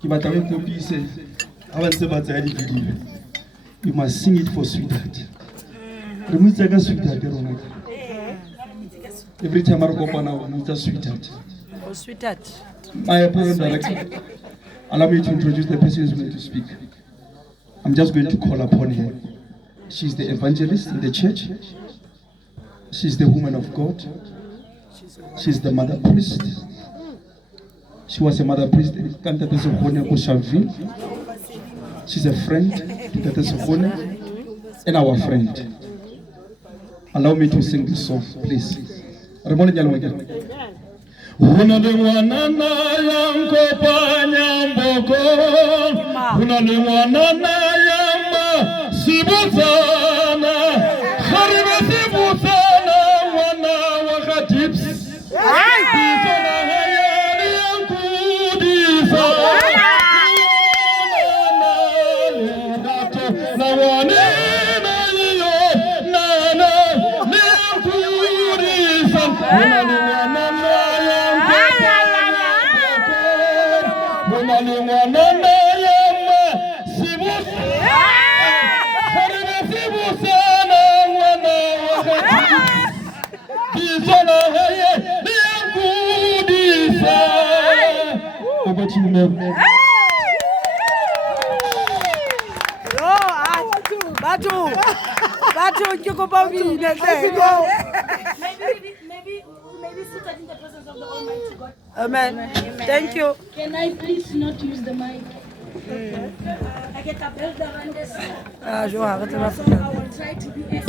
You must sing it for sweetheart. Sweetheart. Every time I go on, sweetheart. Oh, sweetheart. My program director, allow me to introduce the person who's going to speak. I'm just going to call upon her. She's the evangelist in the church. She's the woman of God. She's the mother priest. She was a mother priest in Cantate Segone Koshaville. She's a friend to Tate Segone and our friend. Allow me to sing this song, please. Maybe sit in the presence of the Almighty God. Amen. Thank you. Can I please not use the mic? I get a belt around this. So I will try to be as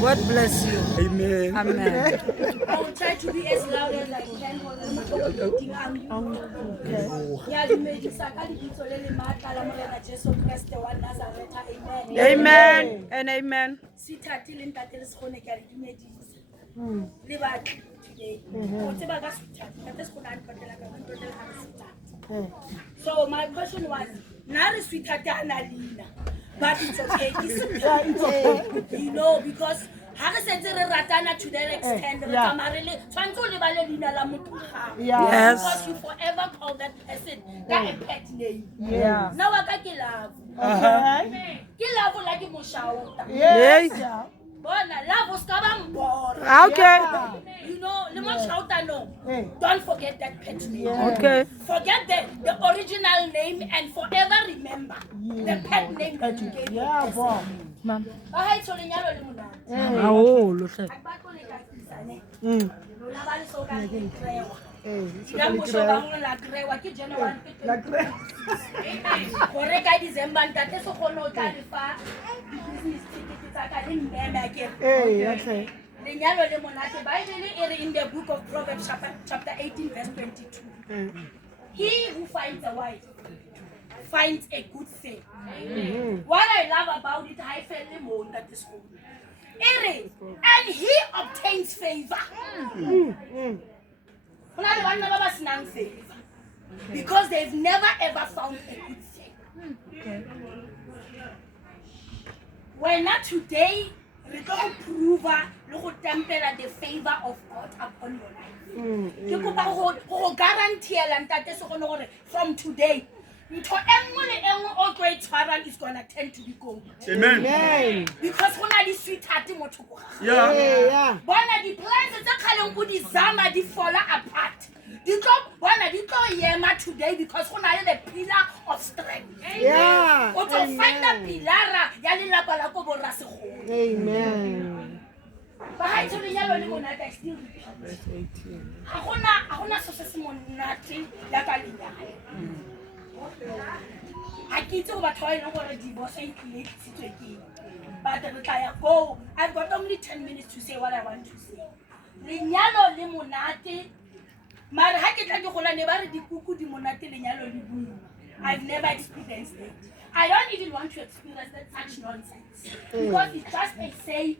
God bless you. Amen. Amen. I will try to be as loud as I can while I'm talking. Yeah, you made it. Amen and amen. Sweetheart, today. So my question was, not a sweetheart Annalina, but it's okay. It's okay. You know, because how said ratana to that extent, Yes. because you forever call that person that a pet name. Yeah. Now I got love. You love like a musha. Yes. Love was Okay. You know, don't forget that pet name. Okay. Forget the original name and forever remember the pet name that you gave. Yeah, boy. Ma'am. I told you, Oh, look at. in the book of Proverbs chapter 18 verse 22. He who finds a wife finds a good thing. What I love about it, I felt him on that is good. And he obtains favor. Because they've never ever found a good thing. We're not today, we don't prove the favor of God upon your life. From today, is gonna tend to be gold. Amen. Because when I sweetheart, Yeah. one of the plans that Zama fall apart. Today because when I the pillar of strength. Yeah. Find the pillar. Amen. But I told you, I still repeat. I can't over toy over a divorce and create situation. But go. I've got only 10 minutes to say what I want to say. Linyalo limonate. I've never experienced it. I don't even want to experience that such nonsense. Because it's just a say,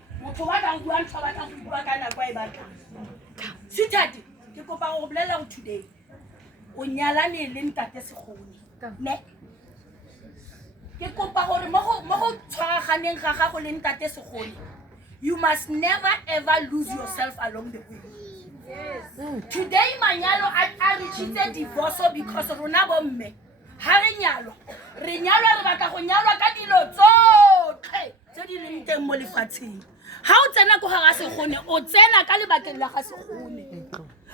Sweetheart, ke kopa go bolela today. O nyalane le ntate Segone. Ne. Ke kopa gore mo go tshwaraganeng ga gago le ntate Segone. You must never ever lose yourself along the way. Today manyalo a reachitse divorce because rona bomme ha re nyalo re batla go nyalwa ka dilo tsotlhe tse di leng teng mo lefatsheng. Ha o tsena go ga Segone o tsena ka lebakeng la ga Segone.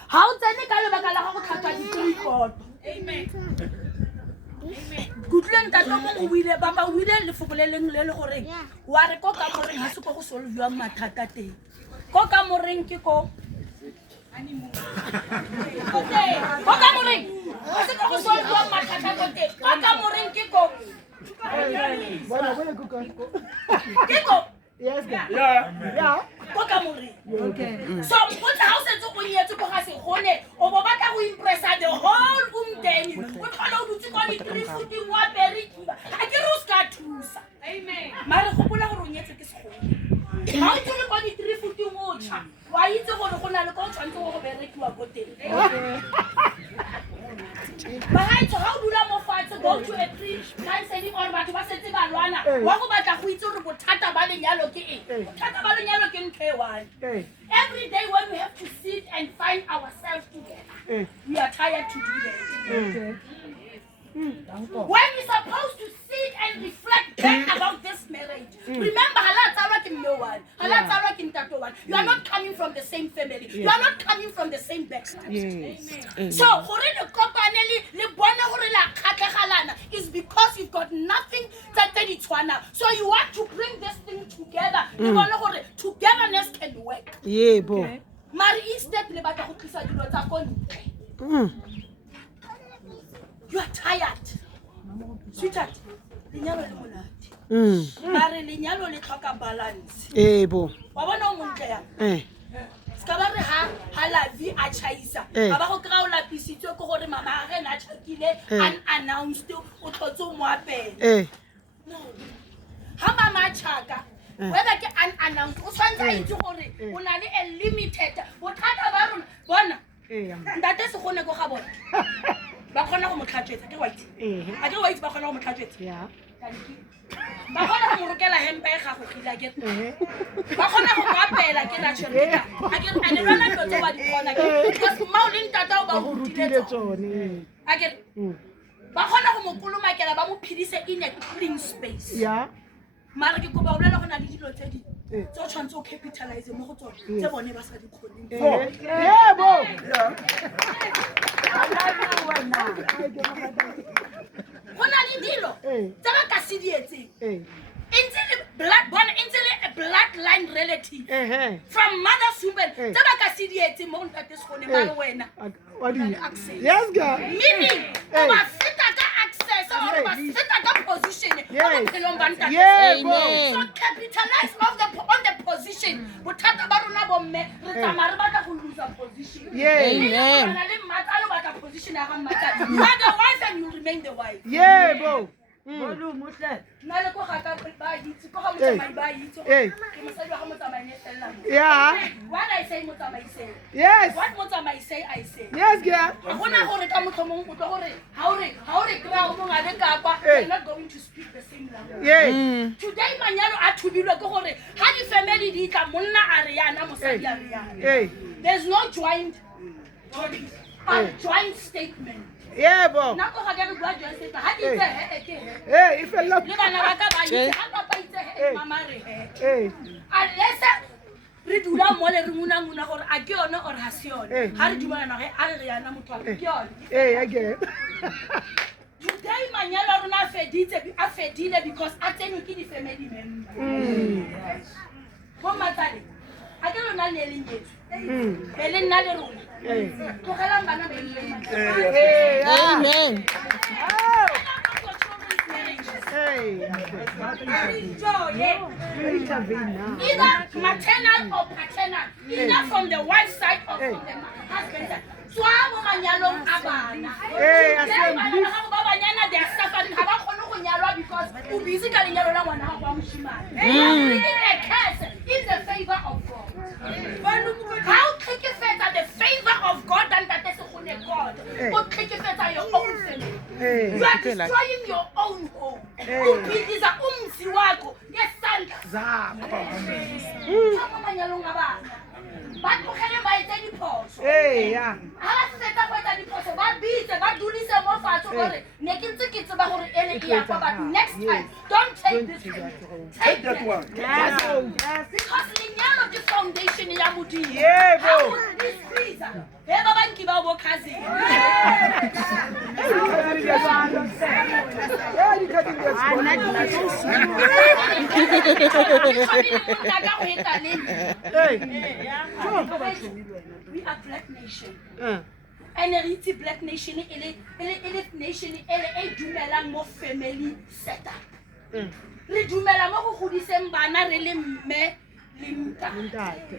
Ha o tsene ka lebaka la go tlhatsa ditrikoto. Amen. Kutleng tatlo mo o buile baba o buile le fokoleleng le le gore wa re ko ka moreng ha se go go solviwa mathata teng. Ko ka moreng ke ko okay, ko ka moreng ha se go go solviwa mathata ko teng. Ko ka moreng ke ko Kiko. Yes, yeah. Ko ka moreng. Okay. So motho ha o setse o nyetse go ga Segone o bo batla go impressa the whole umdeni. O tlhola o dutse kwa di-3 wa berekiwa. Ha ke re o ska thusa. Amen. Mare go bola gore o nyetse ke Segone. Ha o tsole kwa di-3 o tsha. Wa itse gore go na le go tshwantse go berekiwa go teng. Bahaitso ha o dula mo fatshe go to a tree counseling or batho ba setse ba lwana wa go batla go itse gore bothata ba lenyalo ke eng. Bothata ba lenyalo ke ntho e one. Every day when we have to sit and find ourselves together, we are tired to do that. When we're supposed to sit and reflect back about this marriage, remember, you are not coming from the same family. You are not coming from the same background. So, is because you've got nothing that it's one now. So you want to bring this thing together. Togetherness can work. Yeah, boy. Okay. Mari instead lebata go tlisa dilo tsa kontle. You are tired. Sweetheart, lenyalo le monate. Mare lenyalo le tlhoka balance. Bo. Wa bona o montle ya? Ska ba re ha la vi a chaisa. Ba ba go kra o lapisitswe go gore mama ga rena tshakile unannounced o tlotse mo apela. No. Ha mama chaka whether ke unannounced o tshwantse a itse gore o na le a limited bothata ba rona bona. Ntate Segone go ga bona. Ba khona go mo tlhatsetsa ke white. A ke white ba khona go mo tlhatsetsa. Yeah. Ba khona go mo rokela hempe e ga go khila ke. Ba khona go apela ke naturally. A ke ane rona ntotse ba di khona ke. Because mauleng tata o ba go rutile tsone. A ke ba khona go mo kolomakela ba mo phidise in a clean space. Yeah. Mara ke go ba ulela go na le dilo tse di tso tshwantse o capitalize mo go tsone tse bone ba sa di khoneng. Yebo. Gona di dilo tse ba ka se di etseng. Into a bloodline relative from mother's woman tse ba ka se di etseng mo ntate Segone ba re wena. What do you access? Yes, girl. Meaning ba feta ka access or ba feta ka position. Yeah. So capitalize on the position. Bothata ba rona bomme re tsamaya re batla go lose position. Amen. Position. You are the wife and you remain the wife. Yeah, bro. Yeah. What I say, I say. Yes. What I say, I say. Yes, girl. How they're not going to speak the same language. Yeah. Today, Manyalo atubilo kohore. How the family did monna Ariana Mosadi Ariana. There's no joint statement. Yeah, bro. Nako ga ke bua joint statement. Ha di tse if a lot. Le bana ba ka ba itse ha papa itse mama re unless re dula mo le re nguna gore a ke yone or ha se yone. Ha re dumelana ge a re yana motho a ke yone. Again. Today manyalo rona a fedile because a tsene ke di family members. Go matale. A ke lona le lenyetso. Ele nna le rona. Tlogelang bana ba ile. Amen. Either maternal or paternal, either from the wife's side or from the husband's side. So I'm manyalo abana. They are suffering. Have a nyalo because u busy ka nyalo la ngwana ga moshimane. Bringing a curse in the favor of God. How take it the favor of God than that is God? Or take it your own family. You are destroying your own home. These are umsi wako. Yes, son. ba tlogele ba etse diphoso yeah. ha ba setsa go etsa diphoso ba bitse ba dulise mo fatshe gore ne ke ntse ke tseba gore ene e ya kwa but next time don't take this take that one Yes. because lenyalo ke foundation ya modimo Yebo. this freezer he ba banki ba bo cousin we are black nation and it's black nation ele nation ele dumelang mo family setup re dumela mo go godiseng bana re le mme le ntate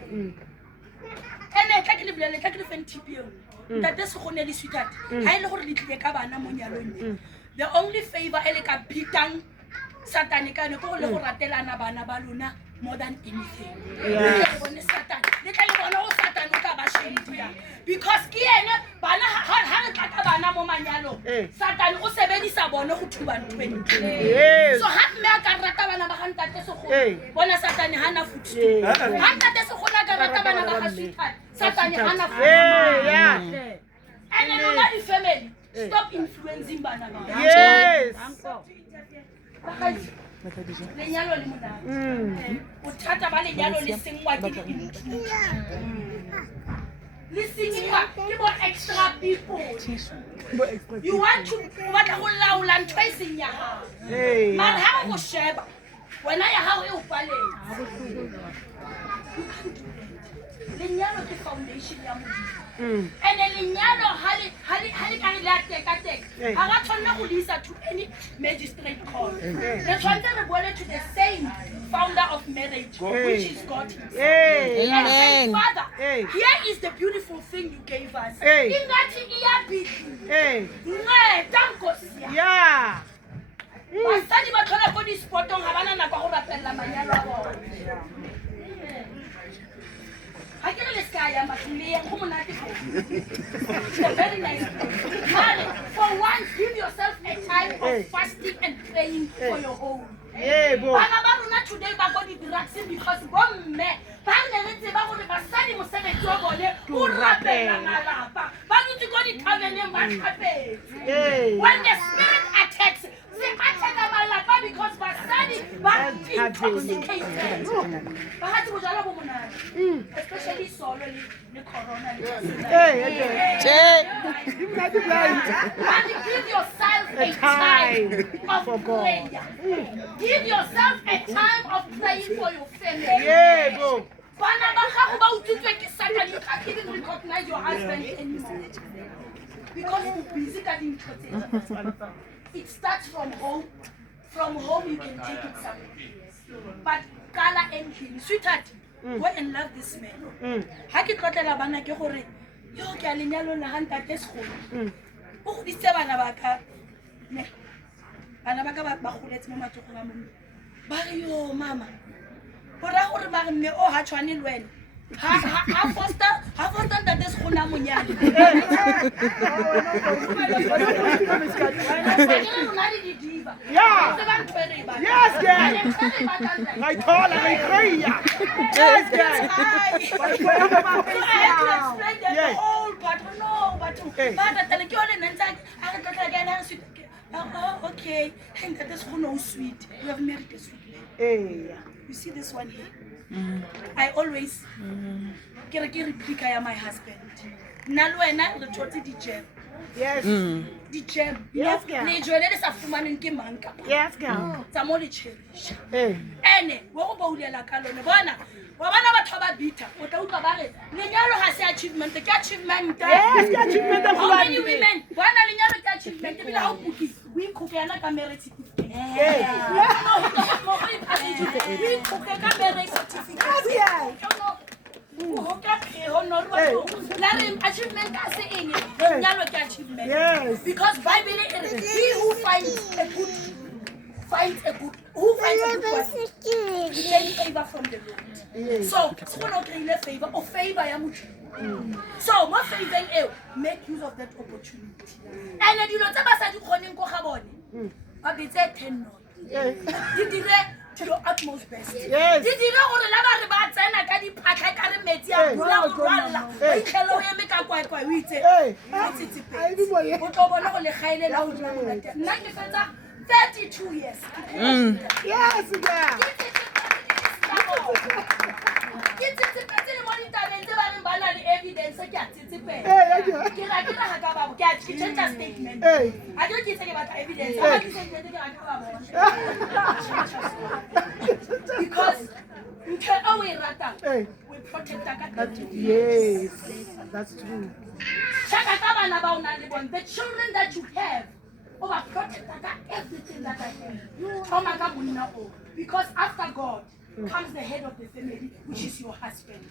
ene tla ke le bolele tla ke le fentipio ntate se gone le sweetheart ha ile gore le tlile ka bana mo nyalong the only favor ele ka bitang satane ka ne go le go ratelana bana ba lona more than anything because ke ene bana ha re tla ka bana mo manyalo satane o sebedisa bone go thuba ntweng so ha mme a ka rata bana ba ga ntate se go bona satane ha na futhi ha ntate se go na ka rata bana ba ga sweetheart satane ha na futhi and then lona di family stop influencing bana ba Yes. lenyalo le monate o thata ba lenyalo le sengwa ke le sengwa ke bo extra people you want to batla go laola ntho e seng ya gago mara ha go sheba wena ya gago e o palela lenyalo ke foundation ya modimo and lenyalo hali ka le ateka ha ga tshwanela go lisa to any magistrate court le tshwanetse re bole to the same founder of marriage which is God himself. Amen. Father, here is the beautiful thing you gave us. Ingathi iyabidi tankosia Yeah. basadi ba tlhola ko di-spotong ga bana nako go rapella manyalo a bona ha ke le ska ya matlile go monate go very nice for once give yourself a time of fasting and praying for your home bana ba rona today ba go di-drugs because bomme ba ne re tseba gore basadi mosebetsi wa bone o rapela malapa ba dutse ko di-taveneng ba tlhapetse when the spirit attacks se attack malapa because basadi ba intoxicated ba ga tse bojala bo monate especially solo le corona le and give yourself a time of prayer. Give yourself a time of praying for your family. Bana ba gago ba utswitswe ke Satan, you can't even recognize your husband anymore because you're busy ka dintho tse. It starts from home. From home you can take it somewhere. But kala ending, sweetheart, go and love this man. Ha ke tlotlela bana ke gore yo ke a lenyalo la ntate sekgolo. O go ditse bana ba ka ne. Bana ba ka ba goletse mo matsogong a monna. Ba re yo mama. Bora gore ba re mme o ha tshwane le wena. Ha foster ntate sekgolo mo nyane. Yeah. Yes, girl. I told her, I pray. Yes, girl. The whole but no, but okay. And that is no sweet. You have married a sweet man. You see this one here? I always get a replica of my husband. Nalwena the choti di gem. Yes. Di gem. Yes, girl. Ne jole le sa fumaneng ke mang ka. Yes, girl. Tsa mo le cherish. Ene, wo go boulela ka lone bona. Wa bana batho ba bita. O tla utlwa ba re lenyalo ga se achievement, ke achievement. yes, ke achievement How many women? Bona lenyalo ke achievement. Bila ha o puki. We cook yana ka marriage certificate. We cook ka marriage certificate. yes. Because Bible is he who finds a good wife obtain favor from the Lord. So it's one of the favor or favor ya mutu. So mo favor e make use of that opportunity. And you know tsa ba sa di khoneng go ga bone. Ba betse 10 no. Di dire to your utmost best. Yes. Did you know what the lava about I got the pack? I got the media. Hey. Hey, hello, you make a quite quite with it. Hey. I do what you want to highlight out. 32 years. Yes, yeah. Evidence. Hey, Statement. Hey. I don't think about evidence. Because we can always Hey. we protect the Yes, that's true. the children that you have over protect everything that I have. Because after God comes the head of the family, which is your husband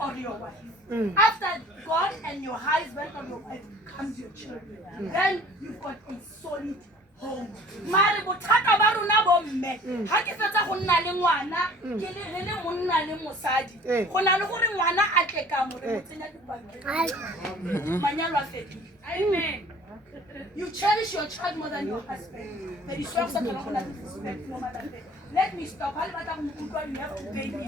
or your wife. After God and your husband or your wife comes your children. Then you've got a solid home. Mare bothata ba rona bomme ha ke fetsa go nna le ngwana ke le monna le mosadi go na le gore ngwana a tle ka mo re motsenya dibanka manyalo a fetile. Amen. You cherish your child more than your husband. But it's also respect no matter. Let me stop. You have to pay me.